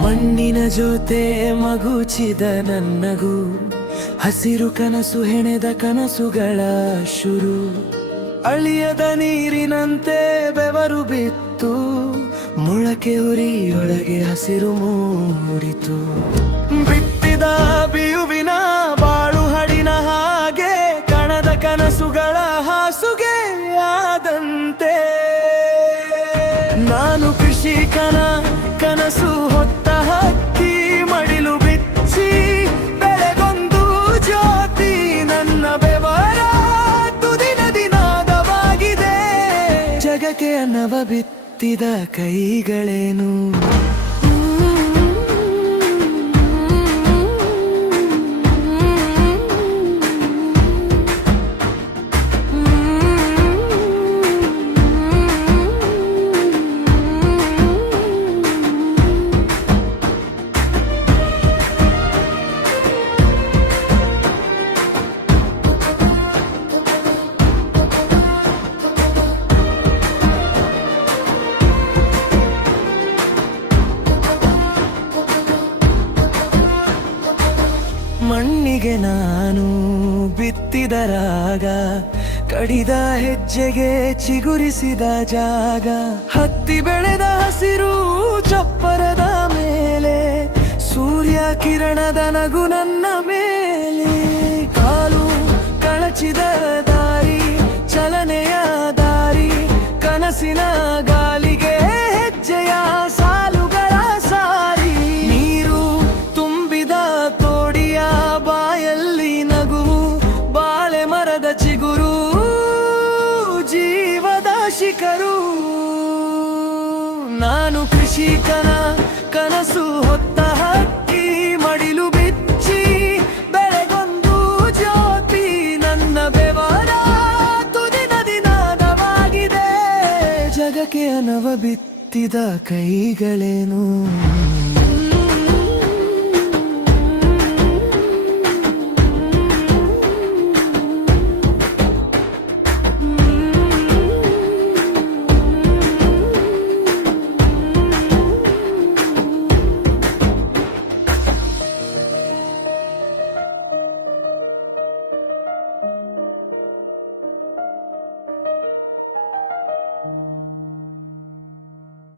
ಮಣ್ಣಿನ ಜೊತೆ ಮಗುಚಿದ ನನ್ನಗೂ ಹಸಿರು ಕನಸು ಹೆಣೆದ ಕನಸುಗಳ ಶುರು ಅಳಿಯದ ನೀರಿನಂತೆ ಬೆವರು ಬಿತ್ತು ಮೊಳಕೆ ಉರಿಯೊಳಗೆ ಹಸಿರು ಮೂಡಿತು ಬಿತ್ತಿದ ಬಿಯುವಿನ ಬಾಳು ಹಡಿನ ಹಾಗೆ ಕಣದ ಕನಸುಗಳ ಹಾಸುಗೆ ಆದಂತೆ ನಾನು ಕೃಷಿಕನ ಕನಸು ಹೊತ್ತ ಹಕ್ಕಿ ಮಡಿಲು ಬಿಚ್ಚಿ ಬೆಳೆಗೊಂದು ಜ್ಯೋತಿ ನನ್ನ ಬೆವರ ತುದಿನ ದಿನಾದವಾಗಿದೆ ಜಗಕ್ಕೆ ಅನ್ನವ ಬಿತ್ತಿದ ಕೈಗಳೇನು ಮಣ್ಣಿಗೆ ನಾನು ಬಿತ್ತಿದ ರಾಗ ಕಡಿದ ಹೆಜ್ಜೆಗೆ ಚಿಗುರಿಸಿದ ಜಾಗ ಹತ್ತಿ ಬೆಳೆದ ಹಸಿರು ಚಪ್ಪರದ ಮೇಲೆ ಸೂರ್ಯ ಕಿರಣದ ನಗು ನನ್ನ ಮೇಲೆ ಕಾಲು ಕಳಚಿದ ದಾರಿ ಚಲನೆಯ ದಾರಿ ಕನಸಿನ ಗಾಲಿಗೆ ಹೆಜ್ಜೆಯ ಸಾಲುಗಳ ಸಾರಿ ನೀರು ತುಂಬಿದ ತೋಡಿಯ ಬಾಯಲ್ಲಿ ನಗುವು ಬಾಳೆ ಮರದ ಚಿಗುರು ಜೀವದ ಶಿಖರು ನಾನು ಕೃಷಿಕನ ಕನಸು ಹೊತ್ತ ಹಕ್ಕಿ ಮಡಿಲು ಬಿಚ್ಚಿ ಬೆಳೆಗೊಂದು ಜ್ಯೋತಿ ನನ್ನ ಬೆವರ ತುದಿನ ದಿನಾದವಾಗಿದೆ ಜಗಕ್ಕೆ ಅನವ ಬಿತ್ತಿದ ಕೈಗಳೇನು